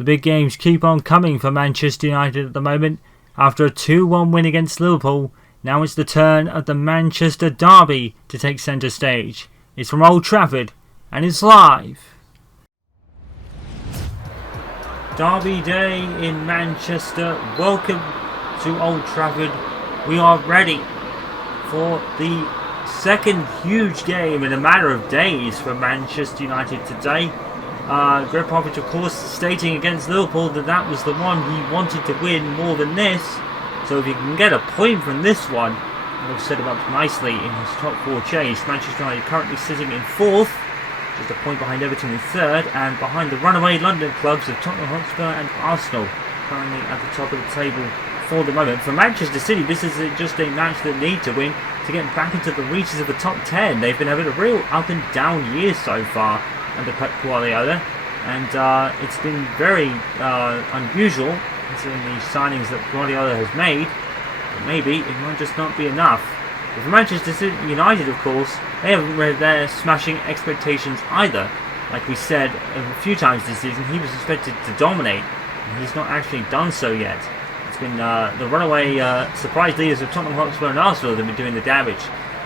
The big games keep on coming for Manchester United at the moment. After a 2-1 win against Liverpool, now it's the turn of the Manchester derby to take centre stage. It's from Old Trafford and it's live. Derby day in Manchester. Welcome to Old Trafford. We are ready for the second huge game in a matter of days for Manchester United today. Gregg Popovich, of course, stating against Liverpool that was the one he wanted to win more than this. So if he can get a point from this one, he'll set him up nicely in his top four chase. Manchester United currently sitting in fourth, just a point behind Everton in third, and behind the runaway London clubs of Tottenham Hotspur and Arsenal, currently at the top of the table for the moment. For Manchester City, this is just a match that need to win to get back into the reaches of the top 10. They've been having a real up and down year so far under Pep Guardiola, and it's been very unusual considering the signings that Guardiola has made. But maybe it might just not be enough. But for Manchester City United, of course, they haven't read their smashing expectations either. Like we said a few times this season, he was expected to dominate, and he's not actually done so yet. It's been the runaway surprise leaders of Tottenham Hotspur and Arsenal that have been doing the damage.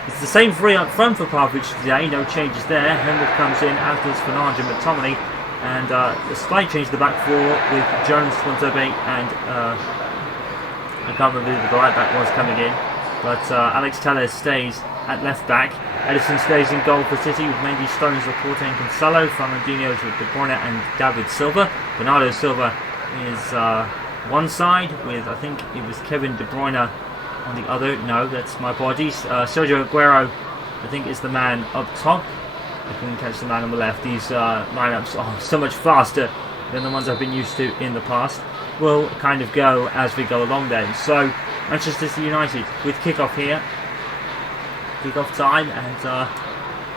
It's the same three up front for Popovich today, no changes there. Henwood comes in, as does Fernandes and McTominay, and a slight change to the back four with Jones, Swansea, and I can't remember who the right back was coming in, but Alex Telles stays at left back. Edison stays in goal for City with Mendy, Stones, Laporte and Cancelo. Fernandinho's with De Bruyne and David Silva. Bernardo Silva is one side with, I think it was Kevin De Bruyne on the other. No, that's my apologies. Sergio Aguero, I think, is the man up top. I couldn't catch the man on the left. These lineups are so much faster than the ones I've been used to in the past. We'll kind of go as we go along then. So, Manchester City United with kickoff here. Kickoff time, and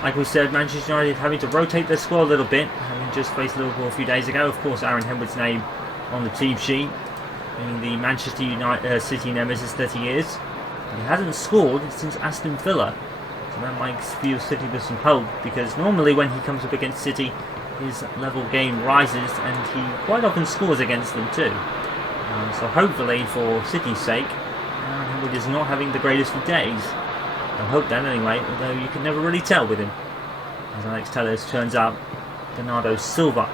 like we said, Manchester United having to rotate their squad a little bit, having just faced Liverpool a few days ago. Of course, Aaron Henwood's name on the team sheet, being the Manchester United City nemesis 30 years. He hasn't scored since Aston Villa, so that might fill City with some hope, because normally when he comes up against City, his level game rises, and he quite often scores against them too. So hopefully, for City's sake, Aaron Henwood is not having the greatest of days. I hope that anyway, although you can never really tell with him. As Alex Telles turns out Bernardo Silva.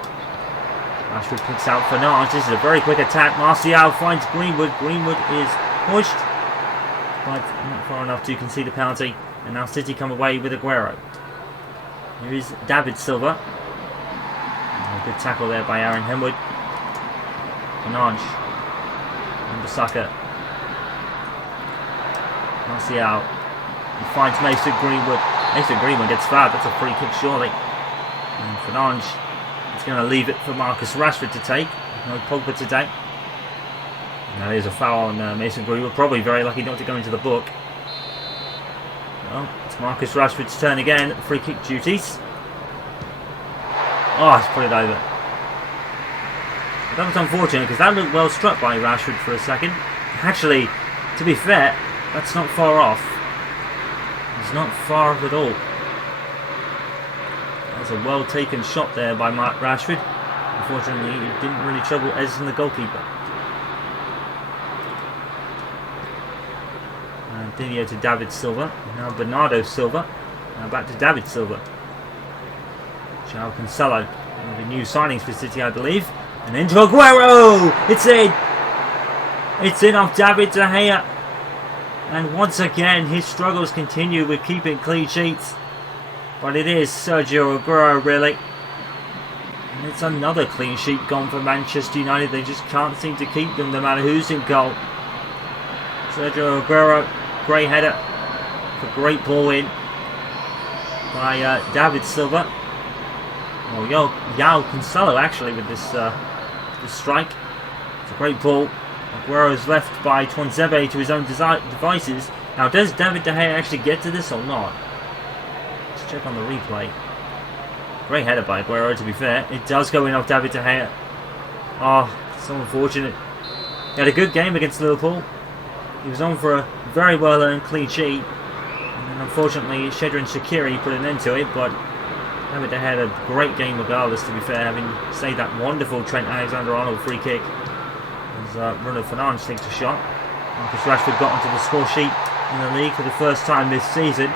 Rashford picks out Fernandes. This is a very quick attack. Martial finds Greenwood. Greenwood is pushed, but not far enough to concede a penalty. And now City come away with Aguero. Here is David Silva. A good tackle there by Aaron Henwood. Fernandes. And Bissaka. Martial. He finds Mason Greenwood. Mason Greenwood gets fouled. That's a free kick, surely. And Fernandes is going to leave it for Marcus Rashford to take. No Pogba today. Now there's a foul on Mason Greenwood. Probably very lucky not to go into the book. Well, it's Marcus Rashford's turn again at the free kick duties. Oh, he's put it over. But that was unfortunate, because that looked well struck by Rashford for a second. Actually, to be fair, that's not far off. It's not far off at all. That's a well taken shot there by Mark Rashford. Unfortunately, it didn't really trouble Edison, the goalkeeper. And Didier to David Silva. Now Bernardo Silva. Now back to David Silva. João Cancelo. One of the new signings for City, I believe. And into Aguero! It's in! It's in off David De Gea. And once again, his struggles continue with keeping clean sheets. But it is Sergio Aguero, really. And it's another clean sheet gone for Manchester United. They just can't seem to keep them no matter who's in goal. Sergio Aguero, great header. A great ball in by David Silva. Oh, João Cancelo actually with this strike. It's a great ball. Aguero is left by Swansea to his own devices. Now, does David De Gea actually get to this or not? Let's check on the replay. Great header by Aguero, to be fair. It does go in off David De Gea. Oh, so unfortunate. He had a good game against Liverpool. He was on for a very well-earned clean sheet. And unfortunately, Shedrin Shaqiri put an end to it, but David De Gea had a great game regardless, to be fair, having saved that wonderful Trent Alexander-Arnold free kick. As Bruno Fernandes takes a shot. Marcus Rashford got onto the score sheet in the league for the first time this season.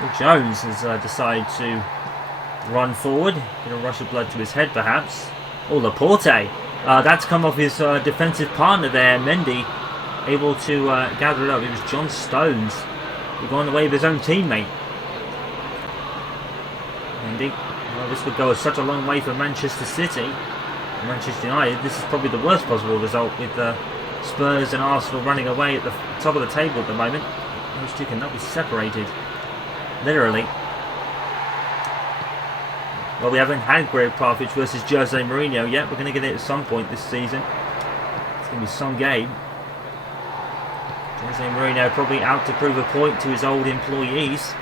Will Jones has decided to run forward. Bit of rush of blood to his head, perhaps. Oh, Laporte. That's come off his defensive partner there, Mendy. Able to gather it up. It was John Stones who got on the way of his own teammate. Mendy. Well, this would go such a long way for Manchester City. Manchester United, this is probably the worst possible result with Spurs and Arsenal running away at the top of the table at the moment. Those two cannot be separated. Literally. Well, we haven't had Gregg Popovich versus Jose Mourinho yet. We're going to get it at some point this season. It's going to be some game. Jose Mourinho probably out to prove a point to his old employees.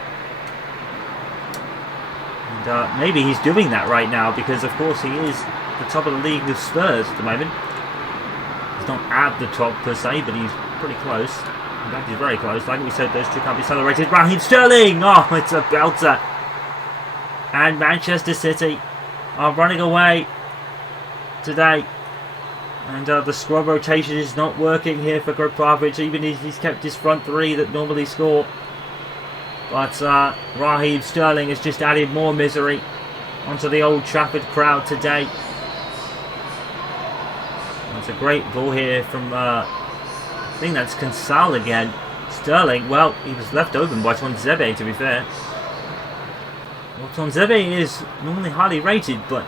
And maybe he's doing that right now because, of course, he is the top of the league with Spurs at the moment. He's not at the top per se, but he's pretty close. In fact, he's very close. Like we said, those two can't be celebrated. Raheem Sterling! Oh, it's a belter. And Manchester City are running away today. And the squad rotation is not working here for Gregg Popovich, even if he's kept his front three that normally score. But Raheem Sterling has just added more misery onto the Old Trafford crowd today. It's a great ball here from, I think that's Consal again. Sterling, well, he was left open by Tuanzebe, to be fair. Well, Tuanzebe is normally highly rated, but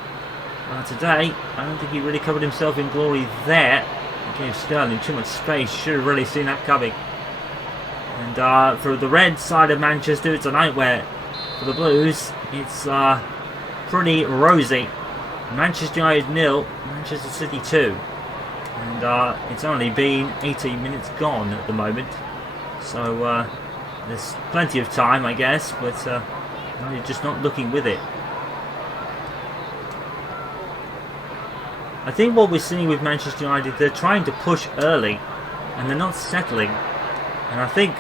today, I don't think he really covered himself in glory there. He gave Sterling too much space. Should have really seen that coming. And for the red side of Manchester, it's a nightmare. For the Blues, it's pretty rosy. Manchester United 0, Manchester City 2. And it's only been 18 minutes gone at the moment. So there's plenty of time, I guess, but you're just not looking with it. I think what we're seeing with Manchester United, they're trying to push early and they're not settling. And I think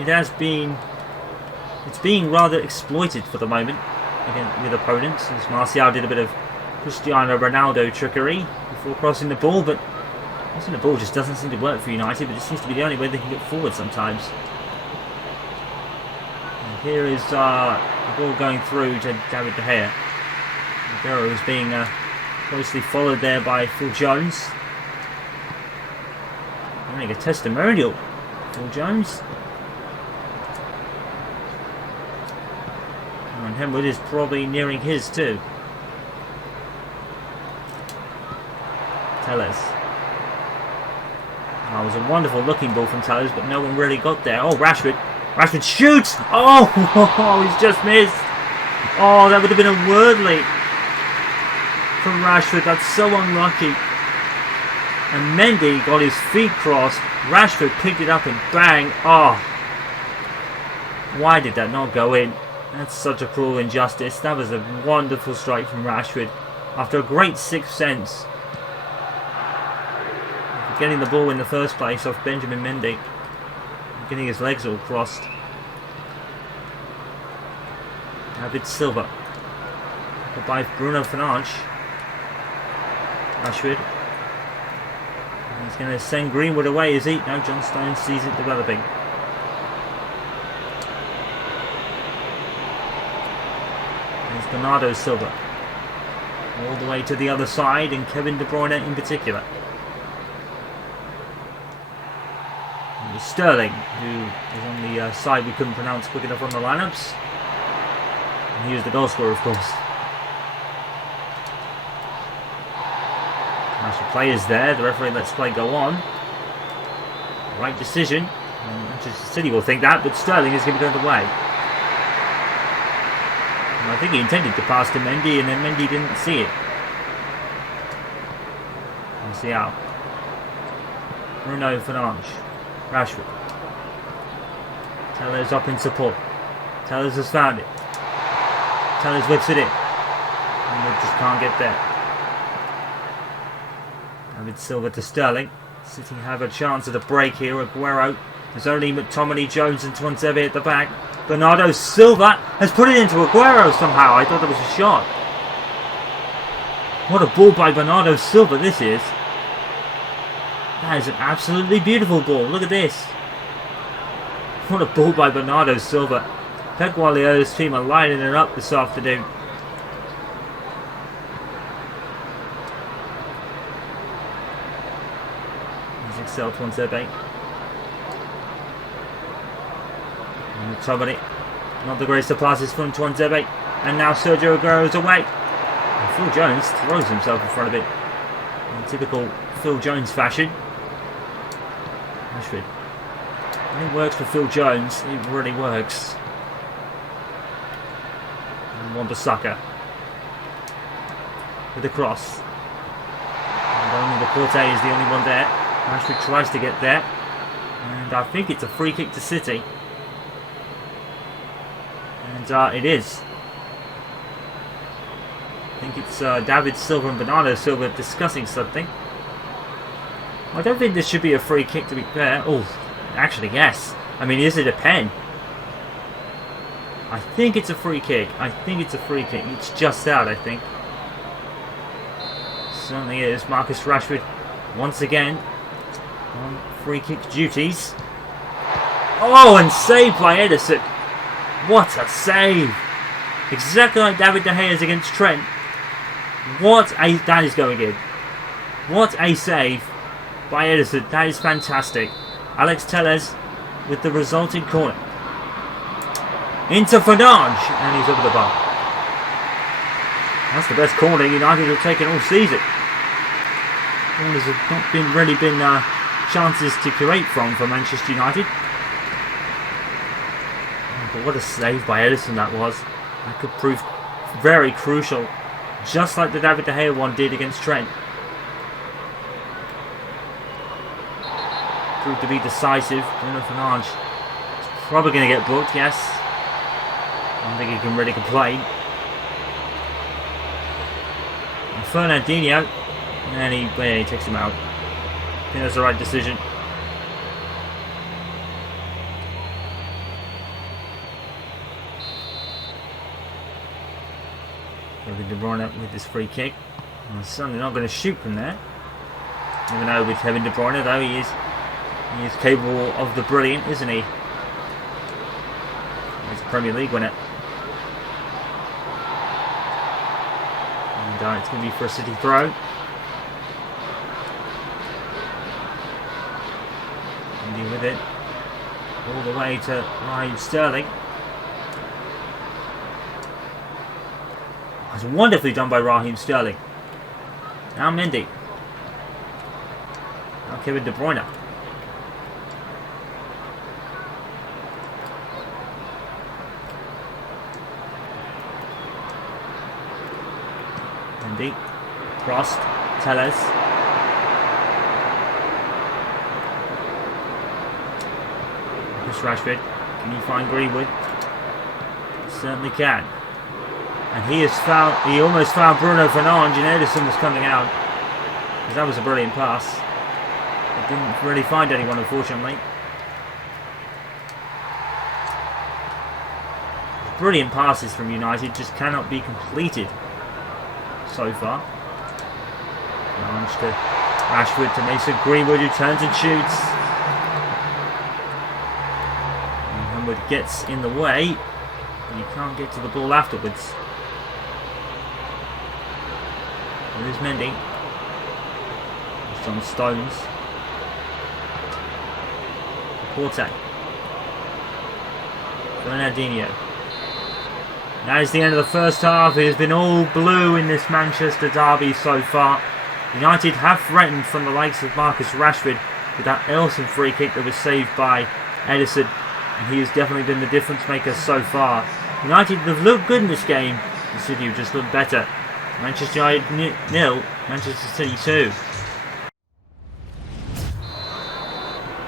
it's being rather exploited for the moment again with opponents. As Martial did a bit of Cristiano Ronaldo trickery before crossing the ball, but crossing the ball just doesn't seem to work for United, but it seems to be the only way they can get forward sometimes. And here is the ball going through to David De Gea. Aguero is being closely followed there by Phil Jones. Running a testimonial. Phil Jones. And Henwood is probably nearing his too. Telles. Oh, it was a wonderful looking ball from Telles, but no one really got there. Oh, Rashford. Rashford shoots! Oh, he's just missed. Oh, that would have been unworldly from Rashford. That's so unlucky. And Mendy got his feet crossed. Rashford picked it up and bang. Oh. Why did that not go in? That's such a cruel injustice. That was a wonderful strike from Rashford after a great sixth sense. Getting the ball in the first place off Benjamin Mendy. Getting his legs all crossed. David Silva. By Bruno Fernandes. Rashford. He's going to send Greenwood away, is he? No, John Stones sees it developing. There's Bernardo Silva. All the way to the other side, and Kevin De Bruyne in particular. And it's Sterling, who is on the side we couldn't pronounce quick enough on the lineups. And he was the goal scorer, of course. National players there. The referee lets play go on. Right decision. Manchester City will think that, but Sterling is going to be going away. And I think he intended to pass to Mendy, and then Mendy didn't see it. Martial. Bruno Fernandes. Rashford. Telles up in support. Telles has found it. Telles whips it in. And they just can't get there. David Silva to Sterling. City have a chance at a break here. Aguero There's only McTominay, Jones and Tuanzebe at the back. Bernardo Silva has put it into Aguero somehow. I thought that was a shot. What a ball by Bernardo Silva this is. That is an absolutely beautiful ball. Look at this. What a ball by Bernardo Silva. Pep Guardiola's team are lining it up this afternoon. Excel Tuanzebe. McTominay. Not the greatest of passes from Tuanzebe. And now Sergio Aguero is away. And Phil Jones throws himself in front of it. In typical Phil Jones fashion. Rashford. When it works for Phil Jones, it really works. And Wan-Bissaka. With the cross. And only Laporte is the only one there. Rashford tries to get there. And I think it's a free kick to City. And it is. I think it's David Silva and Bernardo Silva discussing something. I don't think this should be a free kick, to be fair. Oh, actually, yes. I mean, is it a pen? I think it's a free kick. I think it's a free kick. It's just out, I think. Certainly is. Marcus Rashford, once again, on free kick duties. Oh, and saved by Ederson. What a save. Exactly like David De Gea's against Trent. That is going in. What a save by Ederson. That is fantastic. Alex Telles with the resulting corner. Into Fernandes. And he's over the bar. That's the best corner United have taken all season. Corners have not really been chances to create from for Manchester United. Oh, but what a save by Ederson that was. That could prove very crucial. Just like the David De Gea one did against Trent. Proved to be decisive. Bruno Fernandes is probably going to get booked, yes. I don't think he can really complain. And Fernandinho. And he takes him out. I think that's the right decision. Kevin De Bruyne with this free kick. And certainly not going to shoot from there. Even though with Kevin De Bruyne, though, he is capable of the brilliant, isn't he? He's a Premier League winner. And it's going to be for a City throw. And with it all the way to Raheem Sterling. It's wonderfully done by Raheem Sterling. Now Mendy. Now Kevin De Bruyne. Mendy. Crossed. Telles. Rashford. Can you find Greenwood? Certainly can. And he almost found Bruno Fernandes, and Ederson was coming out. Because that was a brilliant pass. It didn't really find anyone, unfortunately. Brilliant passes from United just cannot be completed so far. Fernandes to Rashford to Mason Greenwood, who turns and shoots. Gets in the way, but you can't get to the ball afterwards. There is Mendy. Just on stones. Laporte. Fernandinho. That is the end of the first half. It has been all blue in this Manchester derby so far. United have threatened from the likes of Marcus Rashford with that Ederson free kick that was saved by Ederson. And he has definitely been the difference maker so far. United have looked good in this game. The City have just looked better. Manchester United 0, Manchester City 2.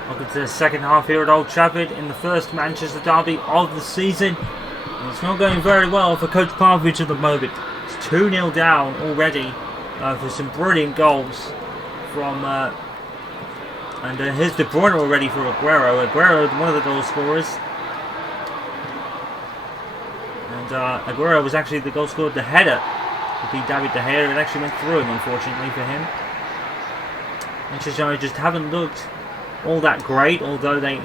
Welcome to the second half here at Old Trafford in the first Manchester derby of the season. And it's not going very well for Coach Popovich at the moment. It's 2-0 down already for some brilliant goals from And here's De Bruyne already for Aguero. Aguero, one of the goal scorers. And Aguero was actually the goal scorer. The header would be David De Gea. It actually went through him, unfortunately for him. Manchester United just haven't looked all that great, although they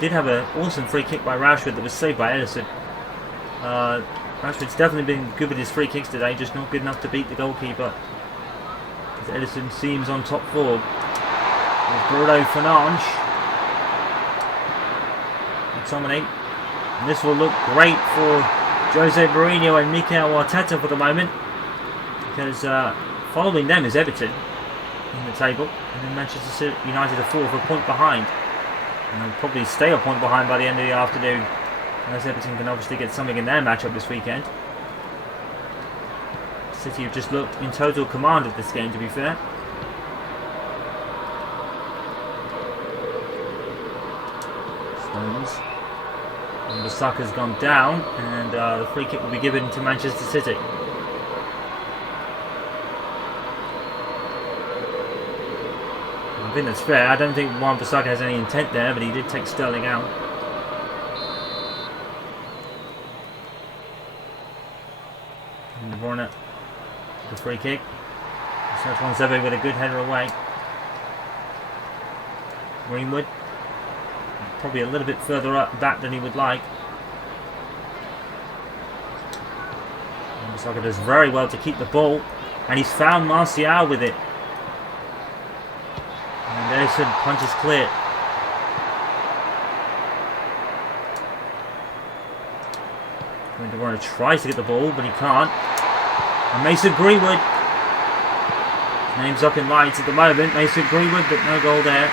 did have an awesome free kick by Rashford that was saved by Ederson. Rashford's definitely been good with his free kicks today, just not good enough to beat the goalkeeper. As Ederson seems on top form. There's Bruno Fernandes. McTominay. And this will look great for Jose Mourinho and Mikel Arteta for the moment, because following them is Everton in the table, and then Manchester United are 4 for a point behind, and they'll probably stay a point behind by the end of the afternoon, unless Everton can obviously get something in their matchup this weekend. City have just looked in total command of this game, to be fair. Stones. And Bissaka's gone down, and the free kick will be given to Manchester City. I think that's fair. I don't think Wan Bissaka has any intent there, but he did take Sterling out. And De Bruyne, the free kick. Search one Seve with a good header away. Greenwood, probably a little bit further up back than he would like. And Bissaka does very well to keep the ball, and he's found Martial with it. And Ederson punches clear. De Bruyne tries to get the ball, but he can't. And Mason Greenwood. His name's up in lights at the moment. Mason Greenwood, but no goal there.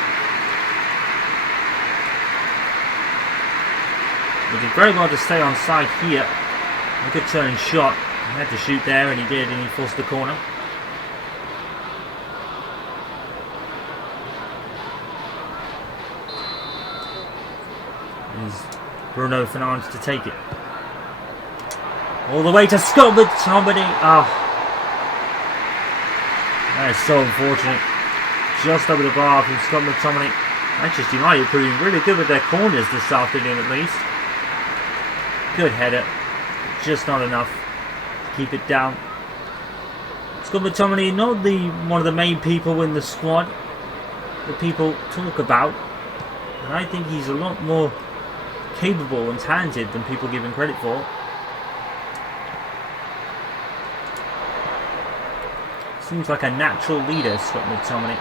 He did very well to stay on side here. A good turning shot. He had to shoot there, and he did, and he forced the corner. Here's Bruno Fernandes to take it. All the way to Scott McTominay. Oh. That is so unfortunate. Just over the bar from Scott McTominay. Manchester United proving really good with their corners this afternoon at least. Good header. Just not enough to keep it down. Scott McTominay, not one of the main people in the squad that people talk about. And I think he's a lot more capable and talented than people give him credit for. Seems like a natural leader, Scott McTominay.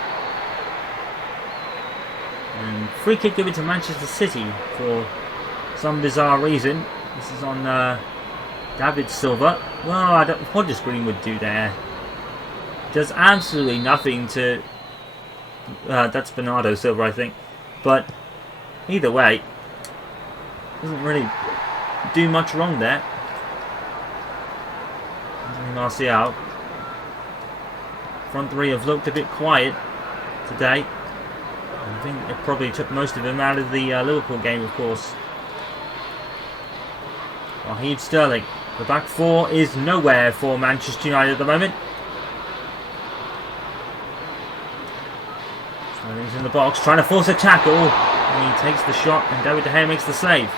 And free kick given to Manchester City for some bizarre reason. This is on David Silva. Well, what does Greenwood do there? Does absolutely nothing to... that's Bernardo Silva, I think. But either way, doesn't really do much wrong there. Martial. Front three have looked a bit quiet today. I think it probably took most of them out of the Liverpool game, of course. Raheem Sterling. The back four is nowhere for Manchester United at the moment. Sterling's in the box, trying to force a tackle. And he takes the shot, and David De Gea makes the save.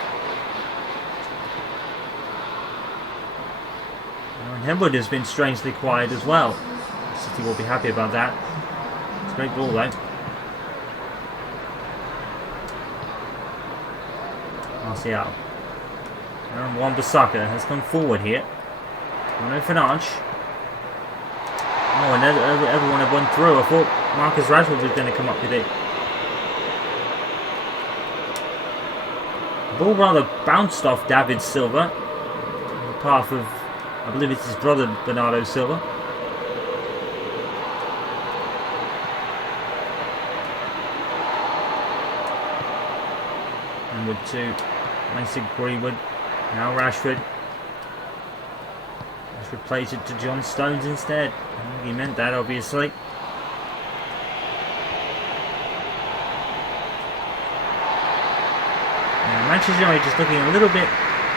And Henwood has been strangely quiet as well. City will be happy about that. It's a great ball though. Martial. And Wan Bissaka has come forward here. Bruno Fernandes. Oh, and everyone had won through. I thought Marcus Rashford was going to come up with it. The ball rather bounced off David Silva. On the path of, I believe it's his brother Bernardo Silva. With two, Mason Greenwood, now Rashford. Rashford plays it to John Stones instead. I think he meant that, obviously. Now, Manchester United just looking a little bit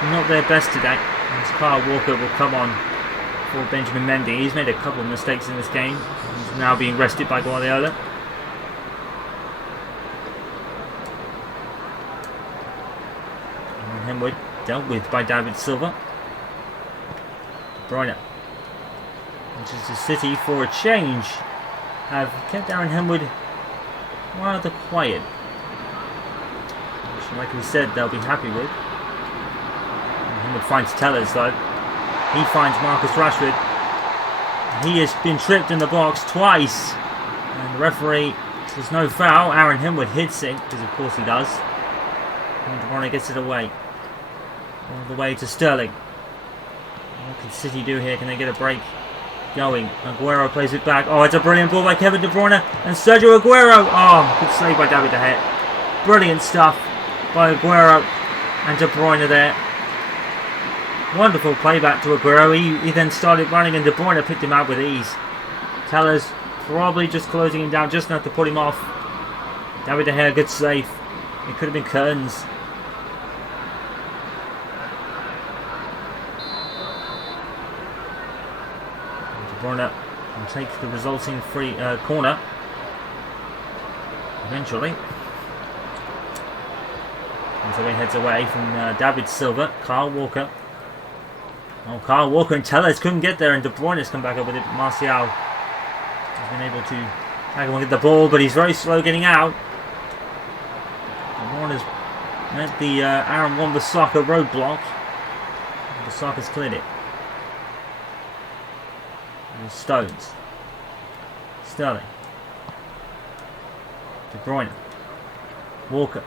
not their best today. As Kyle Walker will come on for Benjamin Mendy. He's made a couple of mistakes in this game. He's now being rested by Guardiola. Henwood dealt with by David Silva. De Bruyne. Manchester City, for a change, have kept Aaron Henwood rather quiet. Which, like we said, they'll be happy with. And Henwood finds Tellers though. He finds Marcus Rashford. He has been tripped in the box twice. And the referee says no foul. Aaron Henwood hits it, because of course he does. And De Bruyne gets it away. All the way to Sterling. What can City do here? Can they get a break going? Aguero plays it back. Oh, it's a brilliant ball by Kevin De Bruyne. And Sergio Aguero. Oh, good save by David De Gea. Brilliant stuff by Aguero and De Bruyne there. Wonderful playback to Aguero. He then started running and De Bruyne picked him out with ease. Tellers probably just closing him down just enough to put him off. David De Gea, good save. It could have been curtains. De Bruyne will take the resulting free corner eventually. And so he heads away from David Silva. Kyle Walker. Oh, Kyle Walker and Tellers couldn't get there, and De Bruyne has come back up with it. Martial has been able to tag and get the ball, but he's very slow getting out. De Bruyne has met the Aaron Wan-Bissaka roadblock. Bissaka's cleared it. And Stones. Sterling. De Bruyne. Walker.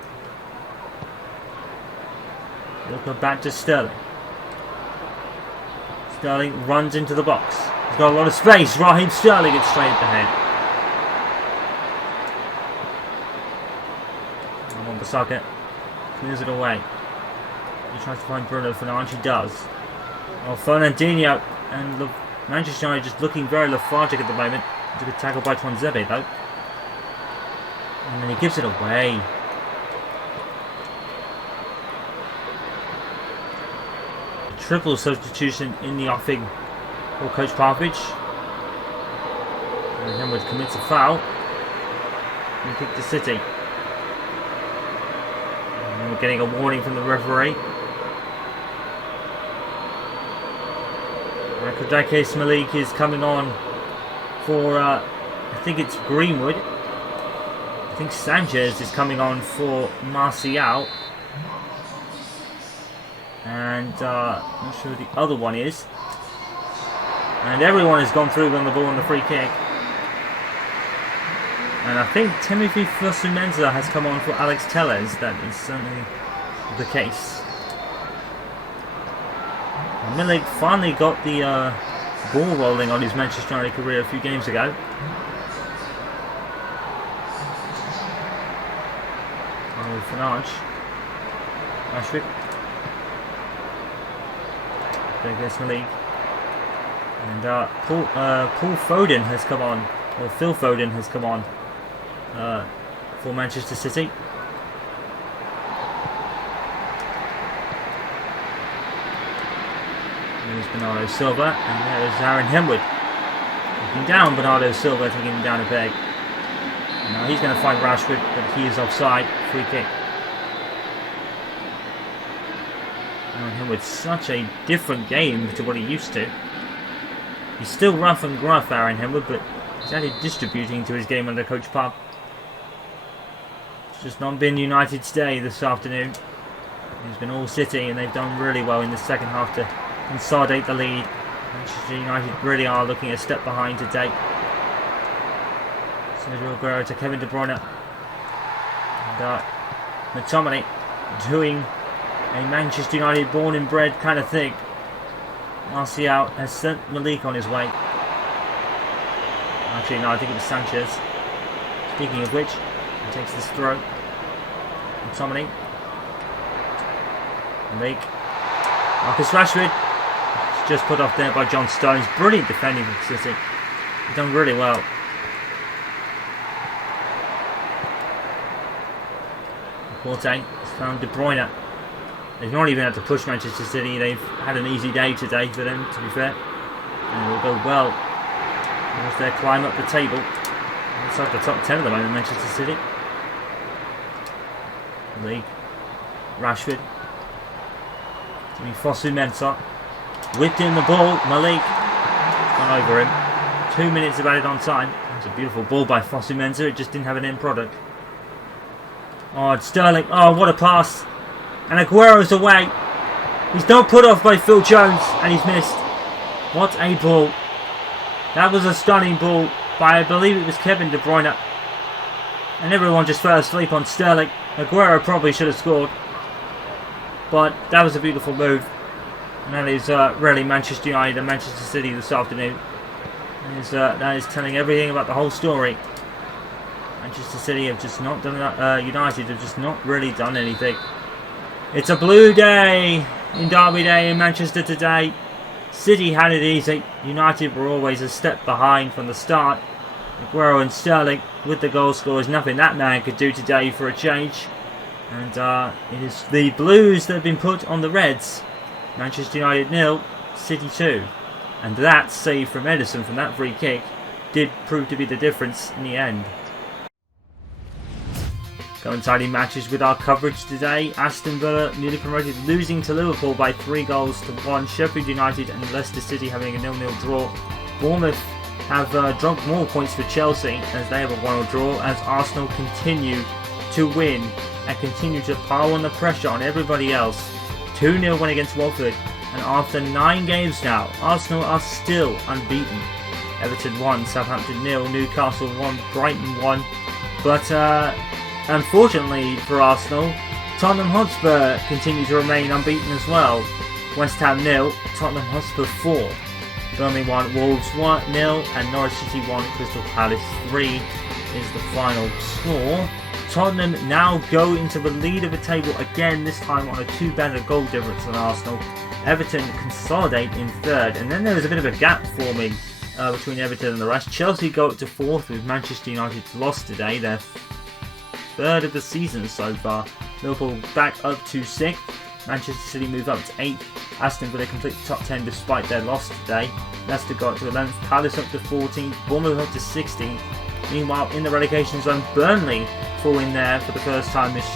Walker back to Sterling. Sterling runs into the box. He's got a lot of space. Raheem Sterling gets straight at the head. Wan-Bissaka clears it away. He tries to find Bruno Fernandes. He does. Oh, Fernandinho and Manchester United just looking very lethargic at the moment. It's a good tackle by Tuanzebe though. And then he gives it away. Triple substitution in the offing for Coach Popovich. And Henwood commits a foul. And kick to City. And we're getting a warning from the referee. Kodake Malik is coming on for, I think it's Greenwood. I think Sanchez is coming on for Martial. And I'm not sure who the other one is. And everyone has gone through on the ball on the free kick. And I think Timothy Fosu-Mensah has come on for Alex Tellez. That is certainly the case. And Milik finally got the ball rolling on his Manchester United career a few games ago. Fernandes. Rashford. Against Malik. And Paul Foden has come on, or Phil Foden has come on for Manchester City. There's Bernardo Silva, and there is Aaron Henwood. Looking down, Bernardo Silva taking him down a peg. And now he's going to find Rashford, but he is offside. Free kick. Aaron Henwood's such a different game to what he used to. He's still rough and gruff, Aaron Henwood, but he's added distributing to his game under Coach Pop. It's just not been United's day this afternoon. It's been all City, and they've done really well in the second half to consolidate the lead. Manchester United really are looking a step behind today. Sergio Aguero to Kevin De Bruyne. And McTominay doing a Manchester United born and bred kind of thing. Martial has sent Malik on his way. Actually, no, I think it was Sanchez. Speaking of which, he takes this throw. McTominay. Malik. Marcus Rashford. It's just put off there by John Stones. Brilliant defending from City. He's done really well. Forte has found De Bruyne. They've not even had to push Manchester City. They've had an easy day today for them, to be fair. And it will go well as they climb up the table. Inside the top 10 at the moment, Manchester City. League. Rashford. Fosu Mensah. Whipped in the ball. Malik. Gone over him. 2 minutes of added on time. It's a beautiful ball by Fosu Mensah. It just didn't have an end product. Oh, it's Sterling. Oh, what a pass. And Aguero's away. He's not put off by Phil Jones. And he's missed. What a ball. That was a stunning ball by, I believe it was Kevin De Bruyne. And everyone just fell asleep on Sterling. Aguero probably should have scored. But that was a beautiful move. And that is really Manchester United and Manchester City this afternoon. That is telling everything about the whole story. Manchester City have just not done that. United have just not really done anything. It's a blue day in Derby Day in Manchester today. City had it easy. United were always a step behind from the start. Aguero and Sterling with the goal scorers. Nothing that man could do today for a change. And it is the Blues that have been put on the Reds. Manchester United 0, City 2. And that save from Edison from that free kick did prove to be the difference in the end. Coinciding matches with our coverage today. Aston Villa, newly promoted, losing to Liverpool by 3-1. Sheffield United and Leicester City having a 0-0 draw. Bournemouth have dropped more points for Chelsea as they have a 1-0 draw, as Arsenal continue to win and continue to pile on the pressure on everybody else. 2-0 win against Watford, and after 9 games now, Arsenal are still unbeaten. Everton 1, Southampton 0, Newcastle 1, Brighton 1. But unfortunately for Arsenal, Tottenham Hotspur continue to remain unbeaten as well. West Ham 0, Tottenham Hotspur 4. Burnley 1, Wolves 1-0, and Norwich City 1, Crystal Palace 3 is the final score. Tottenham now go into the lead of the table again, this time on a 2 better goal difference than Arsenal. Everton consolidate in 3rd, and then there is a bit of a gap forming between Everton and the rest. Chelsea go up to 4th with Manchester United's loss today, their 3rd of the season so far. Liverpool back up to 6th. Manchester City move up to 8th. Aston Villa complete the top 10 despite their loss today. Leicester got up to 11th. Palace up to 14th. Bournemouth up to 16th. Meanwhile, in the relegation zone, Burnley falling there for the first time this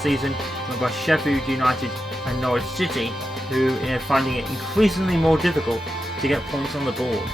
season, joined by Sheffield United and Norwich City, who are finding it increasingly more difficult to get points on the board.